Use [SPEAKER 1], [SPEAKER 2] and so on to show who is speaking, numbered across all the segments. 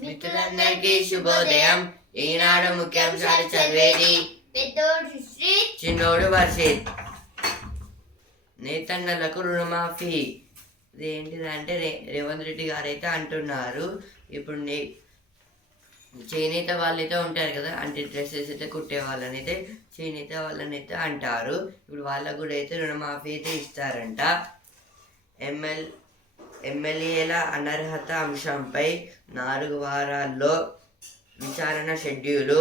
[SPEAKER 1] మిత్రులందరికీ శుభోదయం. ఈనాడు ముఖ్యాంశాలు చదివేది
[SPEAKER 2] పెద్దోడు
[SPEAKER 1] చిన్నోడు వర్షిత్ నేతన్నలకు రుణమాఫీ. ఇదేంటిదంటే రే రేవంత్ రెడ్డి గారు అయితే అంటున్నారు. ఇప్పుడు నే చేనేత వాళ్ళైతే ఉంటారు కదా అంటే డ్రెస్సెస్ అయితే కుట్టే వాళ్ళని అయితే చేనేత వాళ్ళని అయితే అంటారు. ఇప్పుడు వాళ్ళకు కూడా అయితే రుణమాఫీ అయితే ఇస్తారంట. ఎమ్మెల్ ఎమ్మెల్యేల అనర్హత అంశంపై నాలుగు వారాల్లో విచారణ షెడ్యూలు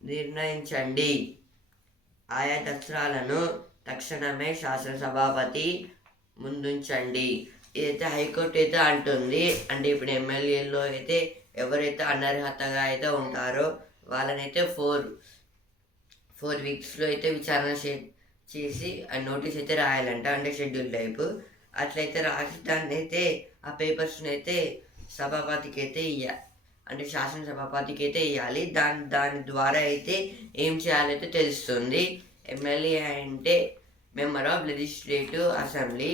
[SPEAKER 1] నిర్ణయించండి. ఆయా దస్త్రాలను తక్షణమే శాసనసభాపతి ముందుంచండి. ఇదైతే హైకోర్టు అయితే అంటుంది అంటే ఇప్పుడు ఎమ్మెల్యేలో అయితే ఎవరైతే అనర్హతగా అయితే ఉంటారో వాళ్ళనైతే ఫోర్ ఫోర్ వీక్స్లో అయితే విచారణ చేసి ఆ నోటీస్ అయితే రాయాలంట అంటే షెడ్యూల్ టైపు. అట్లయితే రాసి దాన్ని అయితే ఆ పేపర్స్ని అయితే సభాపతికి అయితే ఇయ్య అంటే శాసన సభాపతికి అయితే ఇవ్వాలి దాని దాని ద్వారా అయితే ఏం చేయాలైతే తెలుస్తుంది. ఎమ్మెల్యే అంటే member of legislative assembly.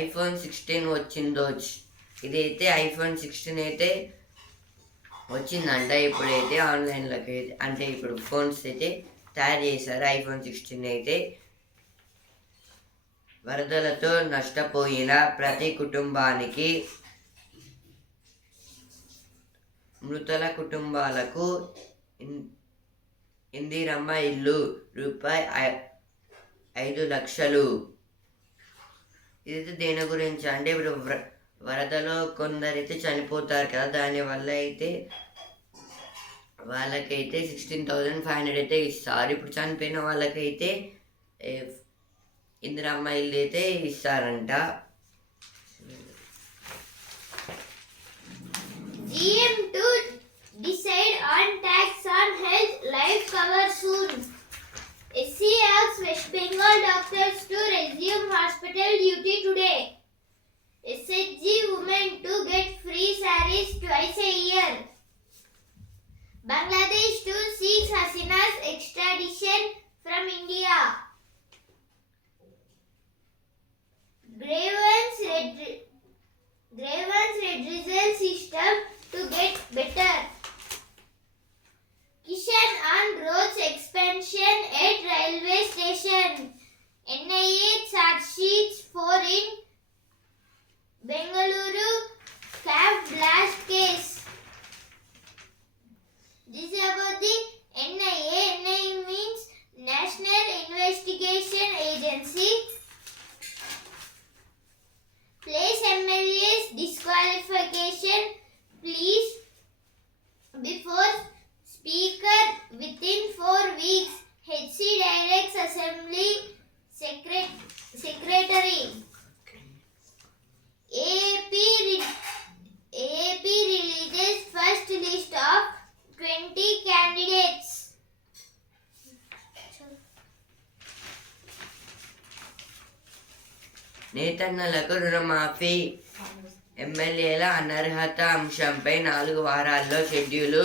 [SPEAKER 1] IPhone sixteen వచ్చిందో ఇదైతే ఐఫోన్ సిక్స్టీన్ అయితే వచ్చిందంట ఇప్పుడైతే ఆన్లైన్లోకి అయితే అంటే ఇప్పుడు ఫోన్స్ అయితే తయారు చేశారు ఐఫోన్ సిక్స్టీన్ అయితే వరదలతో నష్టపోయిన ప్రతి కుటుంబానికి మృతుల కుటుంబాలకు ఇన్- ఇందిరమ్మ ఇల్లు రూపాయి ఐదు లక్షలు. ఇది దేని గురించి అంటే ఇప్పుడు వ్ర- వరదలో కొందరైతే చనిపోతారు కదా దానివల్ల అయితే వాళ్ళకైతే సిక్స్టీన్ థౌజండ్ ఫైవ్ హండ్రెడ్ అయితే ఇస్తారు ఇప్పుడు చనిపోయిన వాళ్ళకైతే ఏ, ఇందిరమ్మ ఇల్లు అయితే ఇస్తారంట
[SPEAKER 2] GM to decide on tax on health life cover soon. SC asks West Bengal doctors to resume hospital duty today. SHG women to get free sarees twice a year. Bangladesh to seek Hasina's extradition from India. Grievance red- grievance redressal system to get better. Kishan on roads expansion at railway station. NIA charge sheets for in Bengaluru cab blast case.
[SPEAKER 1] ప్రకటనలకు రుణమాఫీ. ఎమ్మెల్యేల అనర్హత అంశంపై నాలుగు వారాల్లో schedule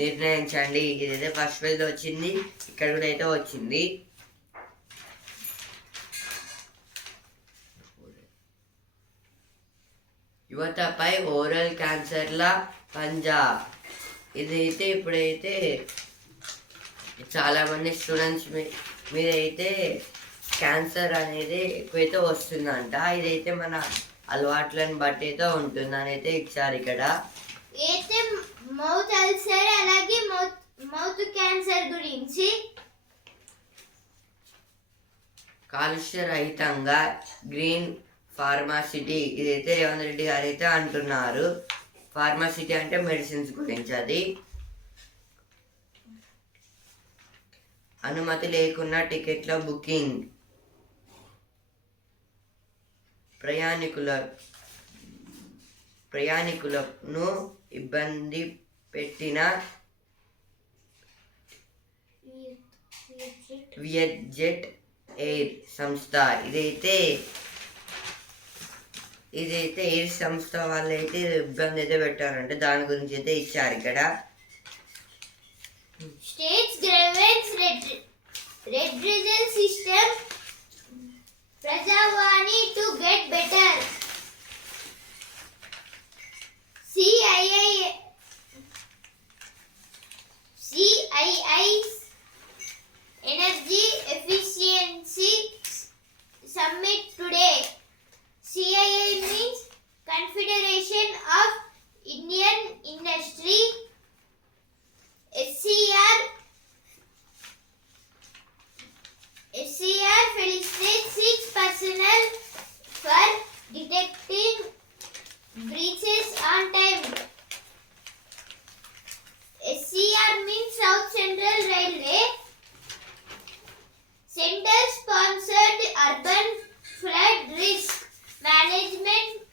[SPEAKER 1] నిర్ణయించండి. ఇదైతే first page వచ్చింది. ఇక్కడ కూడా అయితే వచ్చింది. యువతపై ఓరల్ క్యాన్సర్ల పంజా. ఇదైతే ఇప్పుడైతే చాలామంది స్టూడెంట్స్ మీ మీదైతే క్యాన్సర్ అనేది ఎక్కువైతే వస్తుందంట. ఇదైతే మన అలవాట్లను బట్టి అయితే ఉంటుందని అయితే ఇచ్చారు ఇక్కడ.
[SPEAKER 2] అయితే మౌత్ అల్సర్ అలాగే మౌత్ మౌత్ క్యాన్సర్ గురించి
[SPEAKER 1] కాలుష్య రహితంగా గ్రీన్ ఫార్మాసిటీ ఇదైతే రేవంత్ రెడ్డి గారు అయితే అంటున్నారు. ఫార్మాసిటీ అంటే మెడిసిన్స్ గురించి అది. అనుమతి లేకున్నా టికెట్ల బుకింగ్. ప్రయాణికుల ప్రయాణికులను ఇబ్బంది పెట్టిన వియట్జెట్ ఎయిర్ సంస్థ. ఇదైతే ఇదైతే ఎయిర్ సంస్థ వాళ్ళు అయితే ఇబ్బంది అయితే పెట్టారంటే దాని గురించి అయితే ఇచ్చారు ఇక్కడ.
[SPEAKER 2] States grievance Prajavani to get better. CII CII's Energy Efficiency Summit today. CII means Confederation of Indian Industry. SCR SCR felicitates six personnel for detecting breaches on time. SCR means South Central Railway. Center sponsored urban flood risk management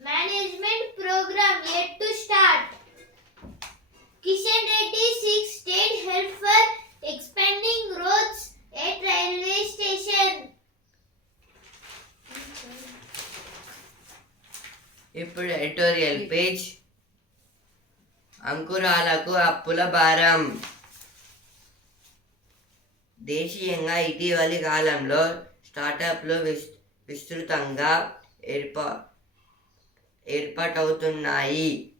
[SPEAKER 2] management program yet to start. Kishan Reddy state help for expanding roads at railway station.
[SPEAKER 1] ఇప్పుడు editorial page అంకురాలకు అప్పుల భారం. దేశీయంగా ఇటీవలి కాలంలో స్టార్టప్లు విస్ విస్తృతంగా ఏర్పా ఏర్పాటవుతున్నాయి.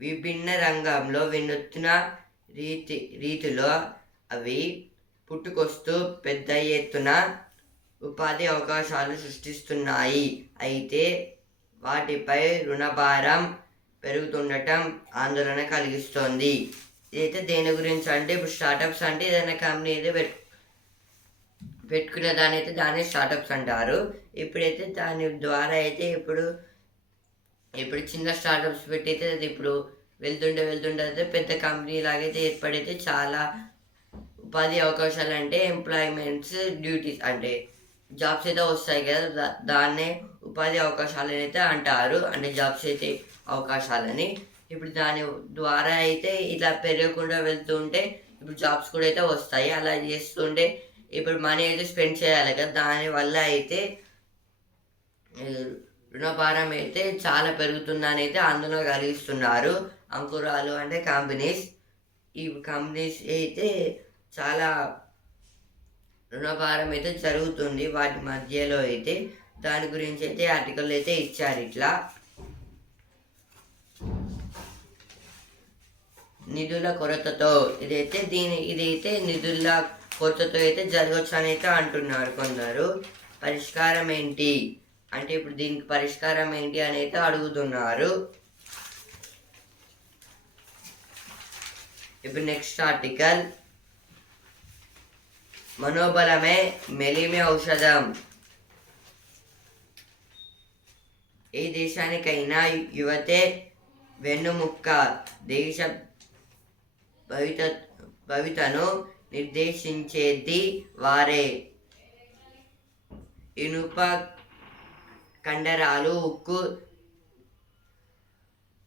[SPEAKER 1] విభిన్న రంగంలో వినూత్న రీతి రీతిలో అవి పుట్టుకొస్తూ పెద్ద ఎత్తున ఉపాధి అవకాశాలు సృష్టిస్తున్నాయి. అయితే వాటిపై రుణభారం పెరుగుతుండటం ఆందోళన కలిగిస్తోంది. అయితే దేని గురించి అంటే ఇప్పుడు స్టార్టప్స్ అంటే ఏదైనా కంపెనీ అయితే పెట్టు పెట్టుకునే దాని అయితే దాన్ని స్టార్టప్స్ అంటారు. ఇప్పుడైతే దాని ద్వారా అయితే ఇప్పుడు ఇప్పుడు చిన్న స్టార్టప్స్ పెట్టి అయితే అది ఇప్పుడు వెళ్తుంటే వెళ్తుంటే అయితే పెద్ద కంపెనీ లాగైతే ఏర్పడైతే చాలా ఉపాధి అవకాశాలు అంటే ఎంప్లాయ్మెంట్స్ డ్యూటీస్ అంటే జాబ్స్ అయితే వస్తాయి కదా దా- దాన్నే ఉపాధి అవకాశాలు అయితే అంటారు. అంటే జాబ్స్ అయితే అవకాశాలని. ఇప్పుడు దాని ద్వారా అయితే ఇలా పెరగకుండా వెళ్తుంటే ఇప్పుడు జాబ్స్ కూడా అయితే వస్తాయి. అలా చేస్తుంటే ఇప్పుడు మనీ అయితే స్పెండ్ చేయాలి కదా దానివల్ల అయితే రుణభారం అయితే చాలా పెరుగుతుందని అయితే ఆందోళన కలిగిస్తున్నారు అంకురాలు అంటే కంపెనీస్ ఈ కంపెనీస్ అయితే చాలా రుణభారం అయితే జరుగుతుంది వాటి మధ్యలో అయితే. దాని గురించి అయితే ఆర్టికల్ అయితే ఇచ్చారు ఇట్లా. నిధుల కొరతతో ఇదైతే దీని ఇదైతే నిధుల కొరతతో అయితే జరగవచ్చు అని అయితే అంటున్నారు కొందరు. పరిష్కారం ఏంటి? అంటే ఇప్పుడు దీనికి పరిష్కారం ఏంటి అని అయితే అడుగుతున్నారు. ఇప్పుడు నెక్స్ట్ ఆర్టికల్. మనోబలమే మెలిమే ఔషధం ఏ దేశానికైనా యువతే వెన్నుముక్క దేశ భవిత భవితను నిర్దేశించేది వారే ఇనుప కండరాలు ఉక్కు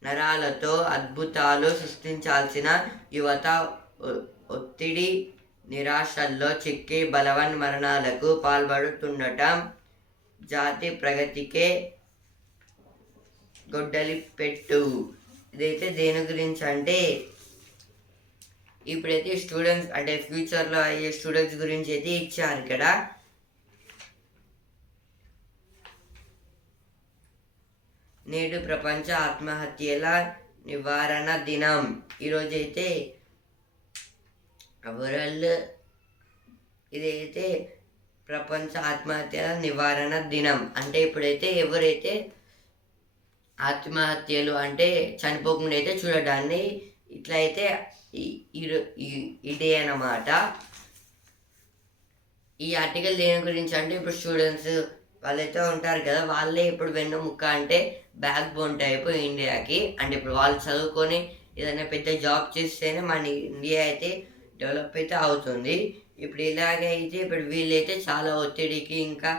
[SPEAKER 1] నరాలతో అద్భుతాలు సృష్టించాల్సిన యువత ఒత్తిడి నిరాశల్లో చిక్కి బలవన్ మరణాలకు పాల్పడుతుండటం. జాతి ప్రగతికే గొడ్డలి పెట్టు ఇదైతే దేని గురించి అంటే ఇప్పుడైతే స్టూడెంట్స్ అంటే ఫ్యూచర్లో అయ్యే స్టూడెంట్స్ గురించి అయితే ఇచ్చారు ఇక్కడ. నేడు ప్రపంచ ఆత్మహత్యల నివారణ దినం. ఈరోజైతే వరల్డ్ ఇదైతే ప్రపంచ ఆత్మహత్యల నివారణ దినం. అంటే ఇప్పుడైతే ఎవరైతే ఆత్మహత్యలు అంటే చనిపోకుండా అయితే చూడడాన్ని ఇట్లా అయితే ఈ- ఇదే అన్నమాట. ఈ ఆర్టికల్ దేని గురించి అంటే ఇప్పుడు స్టూడెంట్స్ వాళ్ళైతే ఉంటారు కదా వాళ్ళే ఇప్పుడు వెన్నుముక్క అంటే బ్యాక్ బోన్ టైప్ ఇండియాకి. అంటే ఇప్పుడు వాళ్ళు చదువుకొని ఏదైనా పెద్ద జాబ్ చేస్తేనే మన ఇండియా అయితే డెవలప్ అయితే అవుతుంది. ఇప్పుడు ఇలాగే అయితే ఇప్పుడు వీళ్ళైతే చాలా ఒత్తిడికి ఇంకా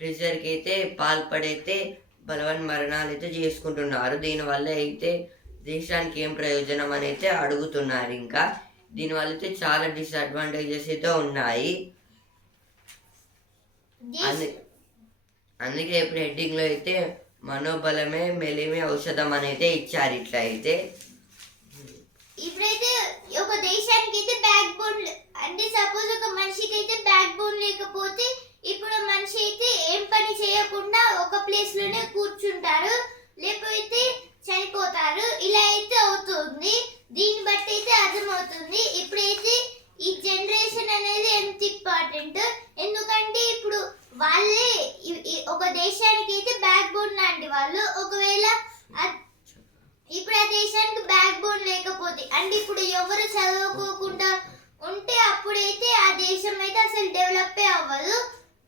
[SPEAKER 1] ప్రెషర్కి అయితే పాల్పడైతే బలవన్ మరణాలు అయితే చేసుకుంటున్నారు. దీనివల్ల అయితే దేశానికి ఏం ప్రయోజనం అని అయితే అడుగుతున్నారు ఇంకా. దీనివల్ల అయితే చాలా డిసడ్వాంటేజెస్ అయితే ఉన్నాయి. అందు అందుకే ఇప్పుడు హెడ్డింగ్లో అయితే మనోబలమే మెలిమే ఔషధం అని అయితే ఇచ్చారు ఇట్లా అయితే
[SPEAKER 2] ఇప్పుడైతే ఒక దేశానికి అయితే బ్యాక్ బోన్ అంటే సపోజ్ ఒక మనిషికి అయితే బ్యాక్ బోన్ లేకపోతే ఇప్పుడు మనిషి అయితే ఏం పని చేయకుండా ఒక ప్లేస్లోనే కూర్చుంటారు లేకపోతే చనిపోతారు ఇలా అయితే అవుతుంది. దీన్ని బట్టి అయితే అర్థమవుతుంది. ఇప్పుడైతే ఈ జనరేషన్ అనేది ఎంత ఇంపార్టెంట్ ఎందుకంటే ఇప్పుడు వాళ్ళే ఒక దేశానికి అయితే బ్యాక్ బోన్ లాంటి వాళ్ళు. ఒకవేళ ఆ- ఇప్పుడు ఆ దేశానికి బ్యాక్ బోన్ లేకపోతే అంటే ఇప్పుడు ఎవరు చదువుకోకుండా ఉంటే అప్పుడైతే ఆ దేశం అయితే అసలు డెవలప్ అవ్వదు.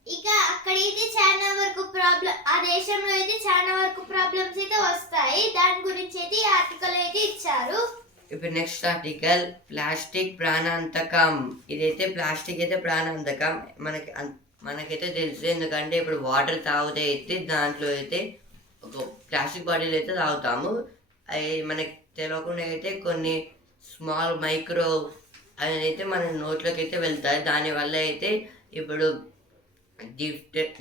[SPEAKER 2] ఇక అక్కడైతే చాలా వరకు ప్రాబ్లం ఆ దేశంలో అయితే చాలా వరకు ప్రాబ్లమ్స్ అయితే వస్తాయి. దాని గురించి అయితే ఈ ఆర్టికల్ అయితే ఇచ్చారు.
[SPEAKER 1] ఇప్పుడు నెక్స్ట్ ఆర్టికల్ ప్లాస్టిక్ ప్రాణాంతకం. ఇదైతే ప్లాస్టిక్ అయితే ప్రాణాంతకం. మనకి మనకైతే తెలుసు. ఎందుకంటే ఇప్పుడు వాటర్ తాగితే అయితే దాంట్లో అయితే ఒక ప్లాస్టిక్ బాటిల్ అయితే తాగుతాము. అవి మనకి తెలియకుండా అయితే కొన్ని స్మాల్ మైక్రో అయితే మన నోట్లోకి అయితే వెళ్తాయి దానివల్ల అయితే ఇప్పుడు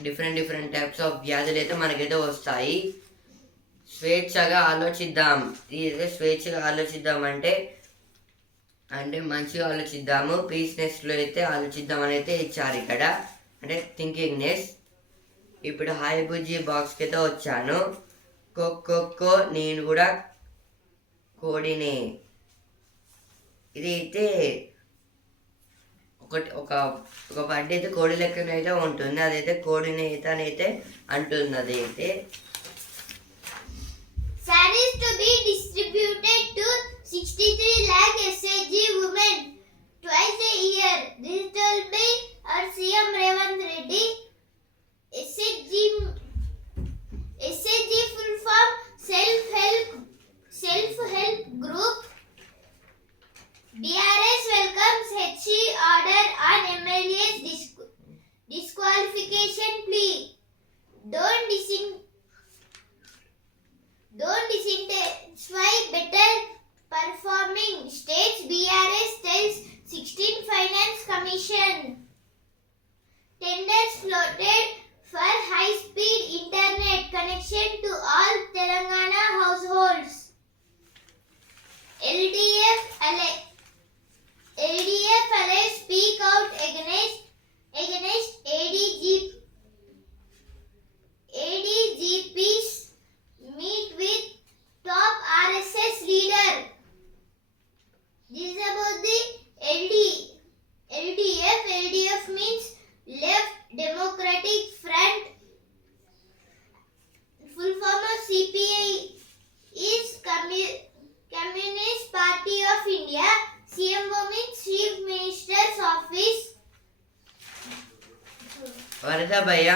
[SPEAKER 1] డిఫరెంట్ డిఫరెంట్ టైప్స్ ఆఫ్ వ్యాధులు అయితే మనకైతే వస్తాయి. స్వేచ్ఛగా ఆలోచిద్దాం. ఇది స్వేచ్ఛగా ఆలోచిద్దాం అంటే అంటే మంచిగా ఆలోచిద్దాము. పీస్నెస్లో అయితే ఆలోచిద్దాం అని అయితే ఇచ్చారు ఇక్కడ. అంటే థింకింగ్నెస్. ఇప్పుడు హాయ్ బుజ్జి బాక్స్కి అయితే వచ్చాను కొక్కో నేను కూడా కోడిని ఇదైతే ఒకటి ఒక ఒక బండి అయితే కోడి లెక్కన అయితే ఉంటుంది అదైతే కోడిని అయితే అని అయితే అంటుంది అదైతే
[SPEAKER 2] Sarees to be distributed to 63 lakh SAG women twice a year. This will be our CM Revant Reddy. SAG, SAG full form self-help self help group. BRS welcomes HC order on MLA's disqualification plea. Don't
[SPEAKER 1] disengage.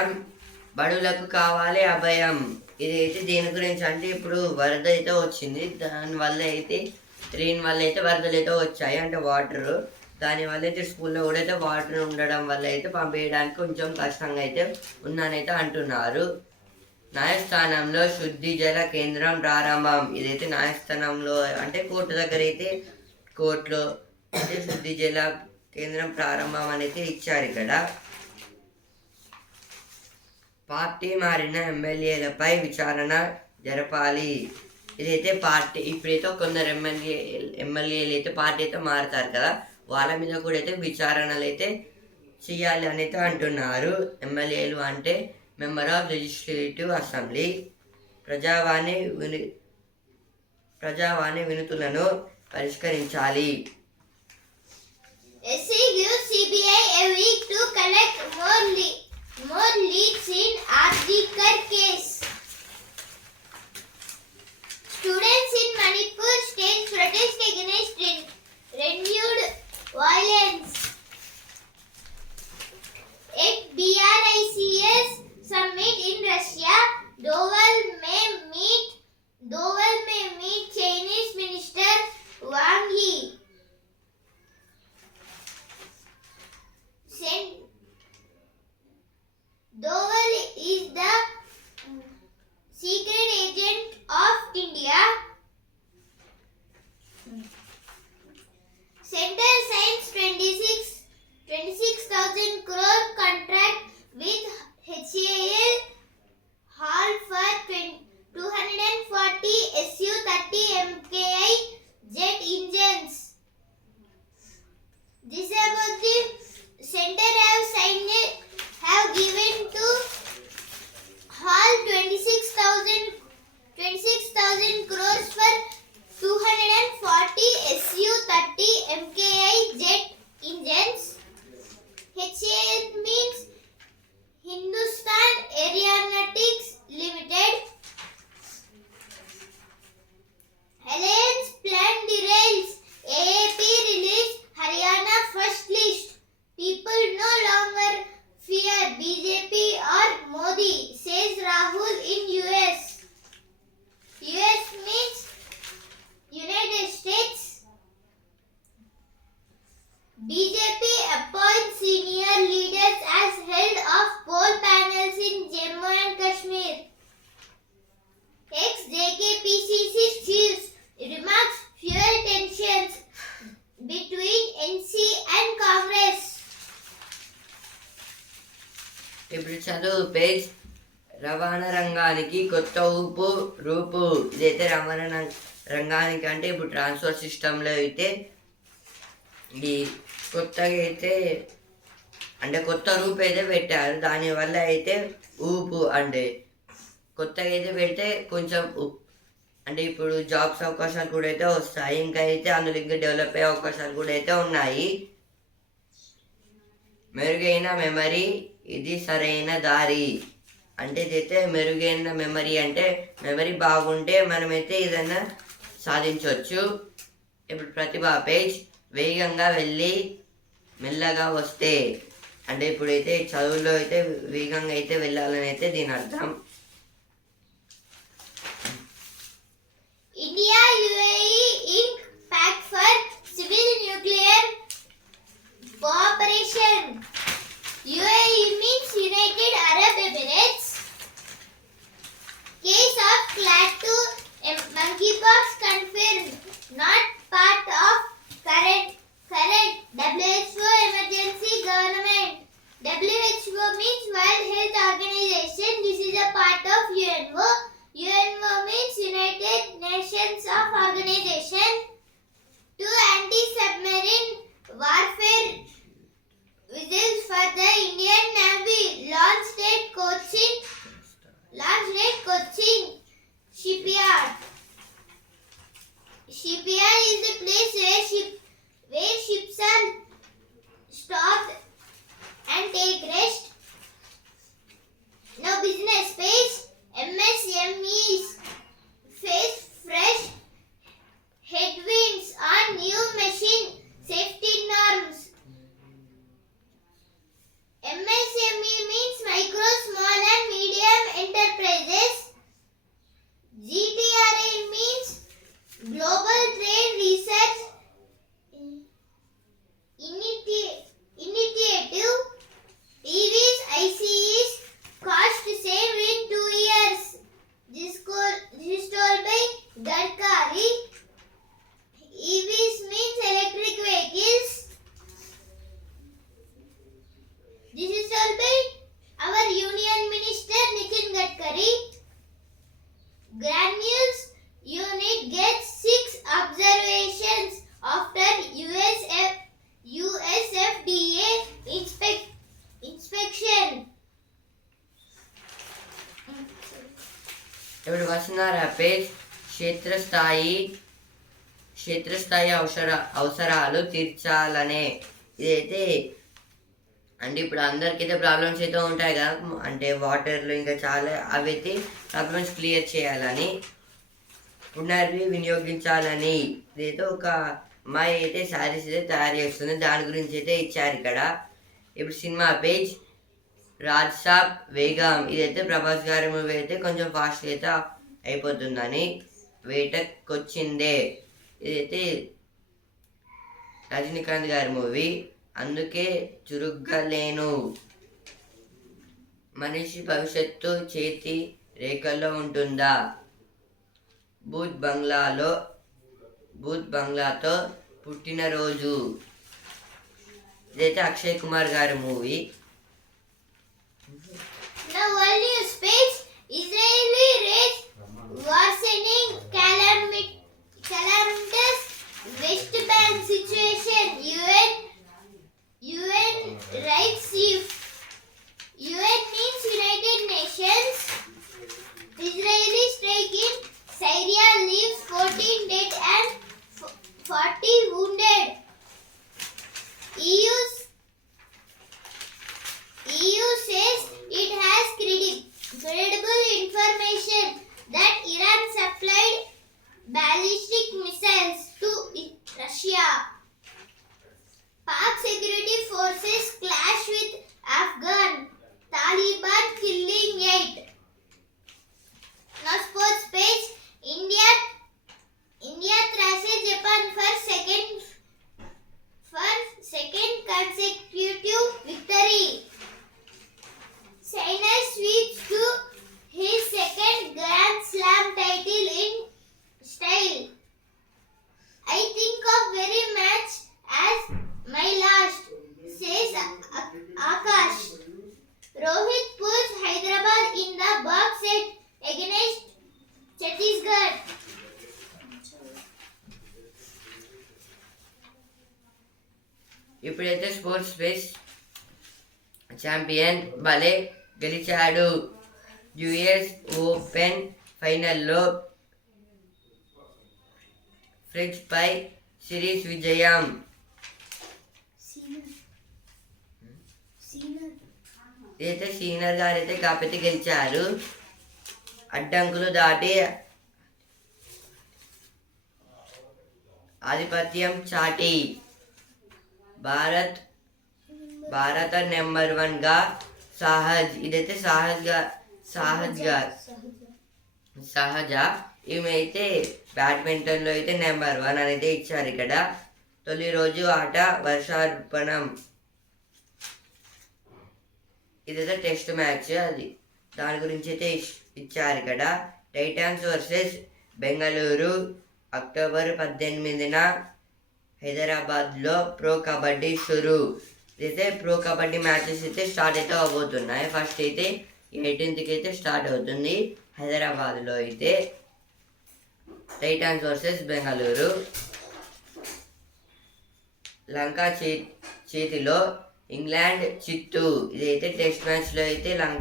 [SPEAKER 1] అభయం. బడులకు కావాలి అభయం. ఇదైతే దేని గురించి అంటే ఇప్పుడు వరద అయితే వచ్చింది. దానివల్ల అయితే రెయిన్ వల్ల అయితే వరదలు అయితే వచ్చాయి. అంటే వాటర్. దానివల్ల అయితే స్కూల్లో కూడా అయితే వాటర్ ఉండడం వల్ల అయితే పంపేయడానికి కొంచెం కష్టంగా అయితే ఉన్నానైతే అంటున్నారు. న్యాయస్థానంలో శుద్ధి జల కేంద్రం ప్రారంభం. ఇదైతే న్యాయస్థానంలో అంటే కోర్టు దగ్గర అయితే కోర్టులో శుద్ధి జల కేంద్రం ప్రారంభం అనేది ఇచ్చారు ఇక్కడ. పార్టీ మారిన ఎమ్మెల్యేలపై విచారణ జరపాలి. ఇదైతే పార్టీ ఇప్పుడైతే కొందరు ఎమ్మెల్యే ఎమ్మెల్యేలు అయితే పార్టీ అయితే మారుతారు కదా వాళ్ళ మీద కూడా అయితే విచారణలు అయితే చేయాలి అని అయితే అంటున్నారు. ఎమ్మెల్యేలు అంటే మెంబర్ ఆఫ్ లెజిస్లేటివ్ అసెంబ్లీ. ప్రజావాణి విని ప్రజావాణి వినుతులను పరిష్కరించాలి. చదువు పేజ్ రవాణా రంగానికి కొత్త ఊపు రూపు. ఇదైతే రవాణా రం- రంగానికి అంటే ఇప్పుడు ట్రాన్స్ఫర్ సిస్టంలో అయితే ఈ కొత్తగా అయితే అంటే కొత్త రూపు అయితే పెట్టారు. దానివల్ల అయితే ఊపు అంటే కొత్తగా అయితే పెడితే కొంచెం అంటే ఇప్పుడు జాబ్స్ అవకాశాలు కూడా అయితే వస్తాయి. ఇంకా అయితే అందులో ఇంకా డెవలప్ అయ్యే అవకాశాలు కూడా అయితే ఉన్నాయి. మెరుగైన మెమరీ ఇది సరైన దారి. అంటే ఇదైతే మెరుగైన మెమరీ అంటే మెమరీ బాగుంటే మనమైతే ఏదైనా సాధించవచ్చు ఇప్పుడు ప్రతిభ పేజ్ వేగంగా వెళ్ళి మెల్లగా వస్తే అంటే ఇప్పుడైతే చదువులో అయితే వేగంగా అయితే వెళ్ళాలని అయితే దీని అర్థం.
[SPEAKER 2] UAE means United Arab Emirates. Case of clade 2 em- eh, monkeypox confirmed. Not part of current current WHO emergency government. WHO means World Health Organization. This is a part of UNO. UNO means United Nations of Organization. To anti-submarine warfare vessels for the Indian Navy launched at Cochin, launched at Cochin shipyard. Shipyard is the place where Granules unit gets six observations after USF, USFDA inspect, inspection.
[SPEAKER 1] ఇప్పుడు వస్తున్నారా page క్షేత్రస్థాయి క్షేత్రస్థాయి అవసర అవసరాలు తీర్చాలనే ఇదైతే అంటే ఇప్పుడు అందరికైతే problems అయితే ఉంటాయి కదా అంటే వాటర్లో ఇంకా చాలా అవి అయితే ప్రాబ్లమ్స్ క్లియర్ చేయాలని పునర్వి వినియోగించాలని ఇదైతే ఒక అమ్మాయి అయితే శారీస్ అయితే తయారు చేస్తుంది. దాని గురించి అయితే ఇచ్చారు ఇక్కడ. ఇప్పుడు సినిమా పేజ్ రాజ్ సాబ్ వేగం. ఇదైతే ప్రభాస్ గారి మూవీ అయితే కొంచెం ఫాస్ట్ అయితే అయిపోతుందని వేటకొచ్చిందే. ఇదైతే రజనీకాంత్ గారి మూవీ. అందుకే చురుగ్గా లేను మనిషి భవిష్యత్తు చేతి రేఖల్లో ఉంటుందా? బూత్ బంగ్లాలో బూత్ బంగ్లాతో పుట్టినరోజు ఇదైతే అక్షయ్ కుమార్ గారి movie.
[SPEAKER 2] West world news page writes UN means United Nations. Israeli strike in Syria leaves 14 dead and 40 wounded. EU's EU says it has credible
[SPEAKER 1] information that Iran supplied ballistic missiles to Russia. Park security forces champion భలే గెలిచాడు US open ఫైనల్లో Fritz పై series విజయం అయితే senior గారు అయితే కాకపోతే గెలిచారు అడ్డంకులు దాటి ఆధిపత్యం చాటి భారత్ భారత నెంబర్ వన్గా సహజ్ ఇదైతే సహజ్గా సహజ్గా సహజ. ఈమె అయితే బ్యాడ్మింటన్లో అయితే నెంబర్ వన్ అనేది ఇచ్చారు ఇక్కడ. తొలి రోజు ఆట వర్షార్పణం. ఇదైతే టెస్ట్ మ్యాచ్ అది. దాని గురించి అయితే ఇచ్చారు ఇక్కడ. టైటాన్స్ వర్సెస్ బెంగళూరు అక్టోబర్ పద్దెనిమిదిన హైదరాబాద్లో ప్రో కబడ్డీ షురూ. అయితే ప్రో కబడ్డీ మ్యాచెస్ అయితే స్టార్ట్ అయితే అవబోతున్నాయి. ఫస్ట్ అయితే ఎయిటీన్త్కి అయితే స్టార్ట్ అవుతుంది. హైదరాబాద్లో అయితే టైటాన్స్ వర్సెస్ బెంగళూరు లంకా చే చేతిలో ఇంగ్లాండ్ చిత్తు. ఇదైతే టెస్ట్ మ్యాచ్లో అయితే లం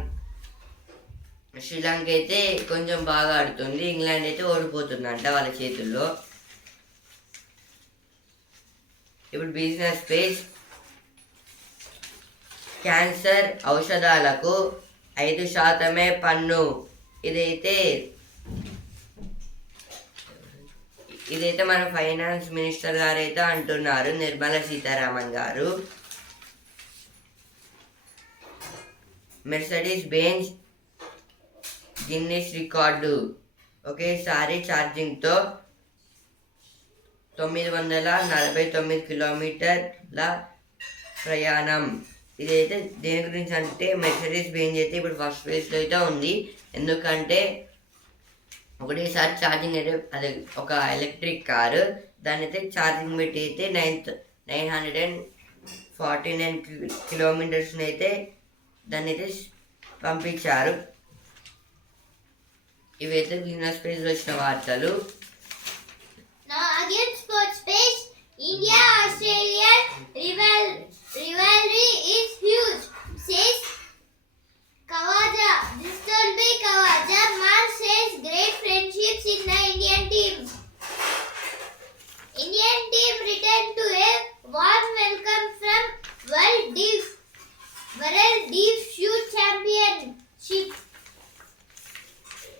[SPEAKER 1] శ్రీలంక అయితే కొంచెం బాగా ఆడుతుంది. ఇంగ్లాండ్ అయితే ఓడిపోతుందంట వాళ్ళ చేతుల్లో. ఇప్పుడు బిజినెస్ పేజ్ క్యాన్సర్ ఔషధాలకు ఐదు శాతమే పన్ను. ఇదైతే ఇదైతే మన ఫైనాన్స్ మినిస్టర్ గారు అయితే అంటున్నారు నిర్మలా సీతారామన్ గారు. మెర్సడీస్ బెంజ్ గిన్నిస్ రికార్డు ఒకేసారి ఛార్జింగ్తో తొమ్మిది వందల నలభై తొమ్మిది కిలోమీటర్ల ప్రయాణం. ఇదైతే దేని గురించి అంటే మెసరీస్ బెంజ్ అయితే ఇప్పుడు ఫస్ట్ ప్లేస్లో అయితే ఉంది. ఎందుకంటే ఒకటేసారి ఛార్జింగ్ అయితే అది ఒక ఎలక్ట్రిక్ కారు. దాని అయితే ఛార్జింగ్ పెట్టి అయితే nine nine hundred and forty nine కిలోమీటర్స్ని అయితే దాన్ని అయితే పంపించారు. ఇవైతే బిజినెస్ పేజ్లో వచ్చిన వార్తలు.
[SPEAKER 2] Now again sports page. India Australia rivalry is huge. Says Kawaja. This don't be Kawaja. Says great friendships in the Indian team. Indian team returned to a warm welcome from World Deep World Deep Shoot Championship.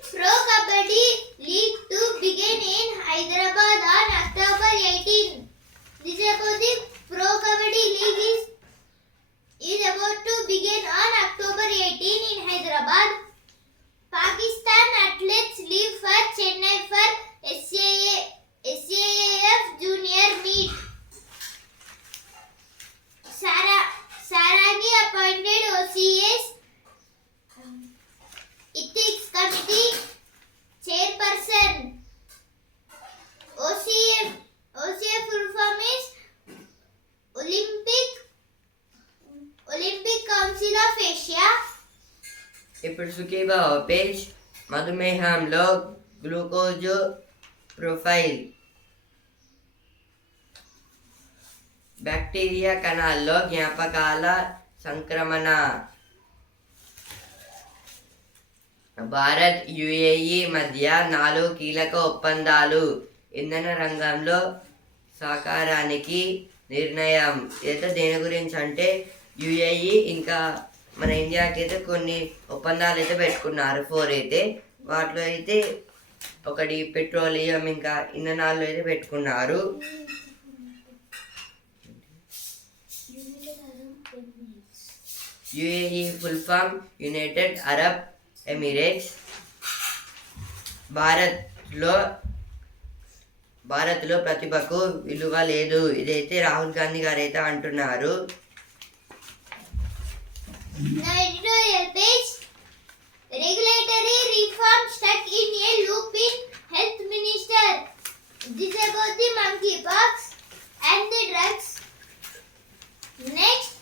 [SPEAKER 2] Pro Kabaddi League 2 began in Hyderabad on October 18.
[SPEAKER 1] ఇప్పుడు page మధుమేహంలో glucose profile. Bacteria కణాల్లో జ్ఞాపకాల సంక్రమణ. Bharat UAE మధ్య నాలుగు కీలక ఒప్పందాలు. ఇంధన రంగంలో సహకారానికి నిర్ణయం. అయితే దేని గురించి అంటే యుఏఈ ఇంకా మన ఇండియాకి అయితే కొన్ని ఒప్పందాలు అయితే పెట్టుకున్నారు. ఫోర్ అయితే వాటిలో అయితే ఒకటి పెట్రోలియం ఇంకా ఇంధనాలు అయితే పెట్టుకున్నారు. UAE full form united Arab emirates భారత్లో భారత్లో ప్రతిభకు విలువ లేదు. ఇదైతే రాహుల్ గాంధీ గారు అయితే అంటున్నారు.
[SPEAKER 2] Editorial page. Regulatory reform stuck in a loop in Health Minister. This about the monkeypox and the drugs. Next,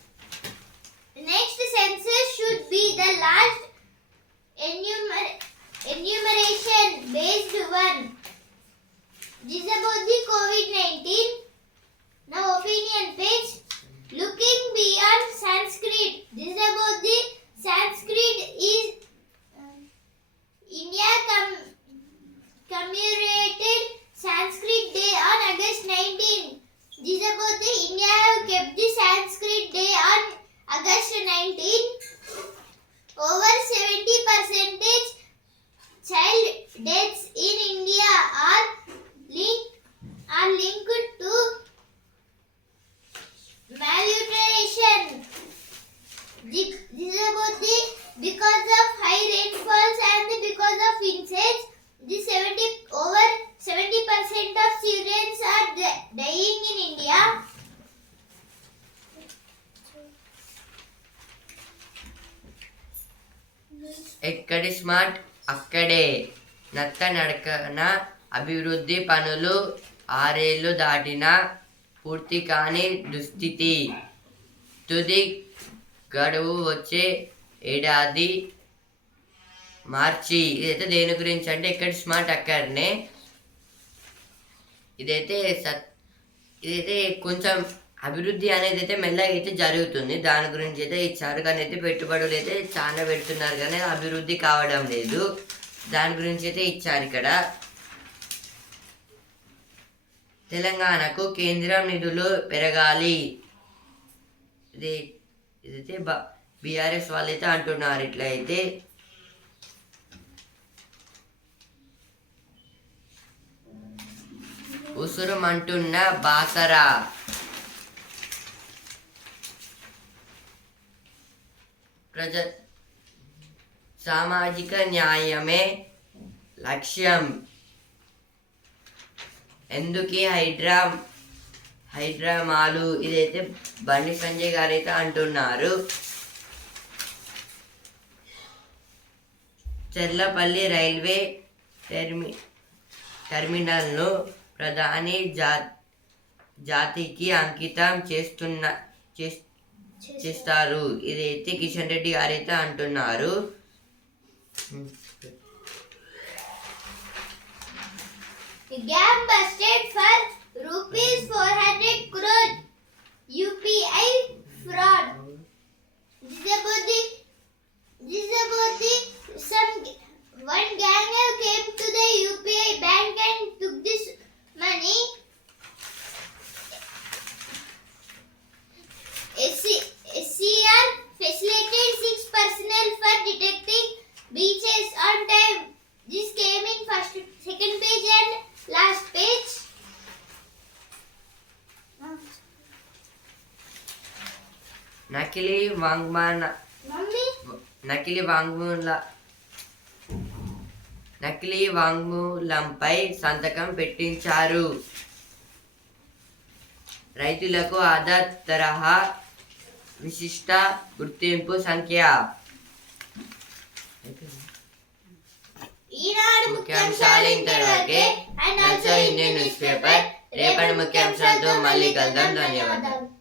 [SPEAKER 2] next census should be the last enumer- enumeration based one. This about the COVID 19. Now, opinion page. Looking beyond Sanskrit, this is about the Sanskrit is uh, India com- commemorated Sanskrit Day on August 19. This is about the India have kept the Sanskrit Day on August 19. Over 70 percentage child deaths in India are linked are linked to value tradition. This is about the because of high rainfalls and because of insects, the 70 over 70% of students are dying in India.
[SPEAKER 1] ఎక్కడి smart అక్కడే నత్త నడకన అభివృద్ధి పనులు ఆరేళ్ళు దాటిన పూర్తి కాని దుస్థితి. తుది గడువు వచ్చే ఏడాది మార్చి. ఇదైతే దేని గురించి అంటే ఇక్కడ స్మార్ట్ అక్కడనే ఇదైతే సత్ ఇదైతే కొంచెం అభివృద్ధి అనేది అయితే మెల్లగా అయితే జరుగుతుంది. దాని గురించి అయితే ఇచ్చారు కానీ అయితే పెట్టుబడులు అయితే చాలా పెడుతున్నారు కానీ అభివృద్ధి కావడం లేదు. దాని గురించి అయితే ఇచ్చారు ఇక్కడ. తెలంగాణకు కేంద్రం నిధులు పెరగాలి. ఇది ఇదైతే బ బీఆర్ఎస్ వాళ్ళు అయితే అంటున్నారు ఇట్లయితే. ఉసురం ఉసురుమంటున్న బాసరా. ప్రజ సామాజిక న్యాయమే లక్ష్యం. ఎందుకే హైడ్రా హైడ్రామాలు ఇదైతే బండి సంజయ్ గారు అయితే అంటున్నారు. చెర్లపల్లి రైల్వే టెర్మి టెర్మినల్ను ప్రధాని జా జాతికి అంకితం చేస్తున్న చేస్తారు. ఇదైతే కిషన్ రెడ్డి గారు అయితే అంటున్నారు
[SPEAKER 2] gap busted for rupees 400 crore UPI fraud जिसे अबाउट जिसे अबाउट
[SPEAKER 1] सब వాంగ్మాన నకిలీ వాంగ్మూల నకిలీ వాంగ్మూలంపై సంతకం పెట్టించారు. రైతులకు ఆధార్ తరహా విశిష్ట గుర్తింపు సంఖ్య. ముఖ్యాంశాలు ఇంతవరకే ఆల్సో ఇండియన్ న్యూస్ పేపర్. రేపటి ముఖ్యాంశాలతో మళ్ళీ కలుద్దాం. ధన్యవాదాలు.